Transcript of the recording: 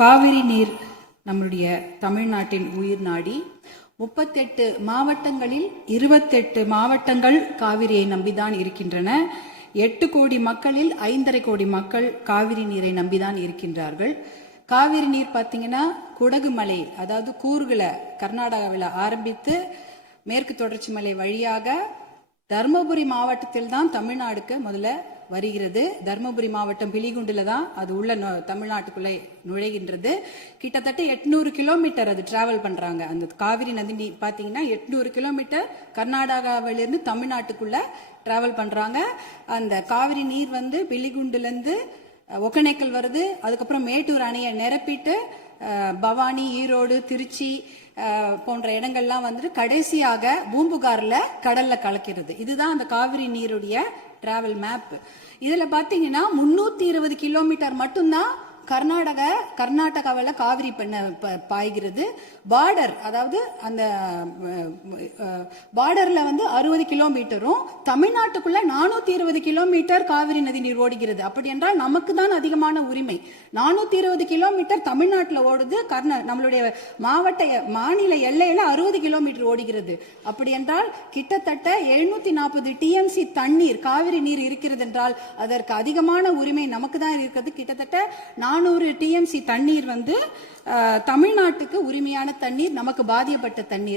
காவிரி நீர் நம்முடைய தமிழ்நாட்டின் உயிர் நாடி. 38 மாவட்டங்களில் 28 மாவட்டங்கள் காவிரியை நம்பிதான் இருக்கின்றன. 8 கோடி மக்களில் 5.5 கோடி மக்கள் காவிரி நீரை நம்பிதான் இருக்கின்றார்கள். காவிரி நீர் பார்த்தீங்கன்னா குடகு மலை, அதாவது கூர்களை கர்நாடகாவில் ஆரம்பித்து மேற்கு தொடர்ச்சி மலை வழியாக தர்மபுரி மாவட்டத்தில் தான் தமிழ்நாடுக்கு முதல்ல வருகிறது. தர்மபுரி மாவட்டம் பிலிகுண்டுல தான் அது உள்ள தமிழ்நாட்டுக்குள்ளே நுழைகின்றது. கிட்டத்தட்ட 800 கிலோமீட்டர் அது டிராவல் பண்றாங்க. அந்த காவிரி நதி நீர் பார்த்தீங்கன்னா 800 கிலோமீட்டர் கர்நாடகாவிலிருந்து தமிழ்நாட்டுக்குள்ள டிராவல் பண்றாங்க. அந்த காவிரி நீர் வந்து பிலிகுண்டுலேருந்து ஒகேனக்கல் வருது. அதுக்கப்புறம் மேட்டூர் அணையை நிரப்பிட்டு பவானி, ஈரோடு, திருச்சி போன்ற இடங்கள்லாம் வந்துட்டு கடைசியாக பூம்புகார்ல கடல்ல கலக்கிறது. இதுதான் அந்த காவிரி நீருடைய டிராவல் மேப். இதுல பாத்தீங்கன்னா 320 கிலோமீட்டர் மட்டும்தான் கர்நாடகாவில் காவிரி பாய்கிறது. பார்டர், அதாவது அந்த பார்டர்ல வந்து 60 கிலோமீட்டரும் தமிழ்நாட்டுக்குள்ள 420 கிலோமீட்டர் காவிரி நதி நீர் ஓடுகிறது. அப்படி என்றால் நமக்கு தான் அதிகமான உரிமை. 420 கிலோமீட்டர் தமிழ்நாட்டில் ஓடுது, நம்மளுடைய மாநில எல்லையில 60 கிலோமீட்டர் ஓடுகிறது. அப்படி என்றால் கிட்டத்தட்ட 740 டிஎம்சி தண்ணீர், காவிரி நீர் இருக்கிறது என்றால் அதற்கு அதிகமான உரிமை நமக்கு தான் இருக்கிறது. கிட்டத்தட்ட 400 டிஎம்சி தண்ணீர் வந்து தமிழ்நாட்டுக்கு உரிமையான தண்ணீர், நமக்கு பாதிக்கப்பட்ட தண்ணீர்.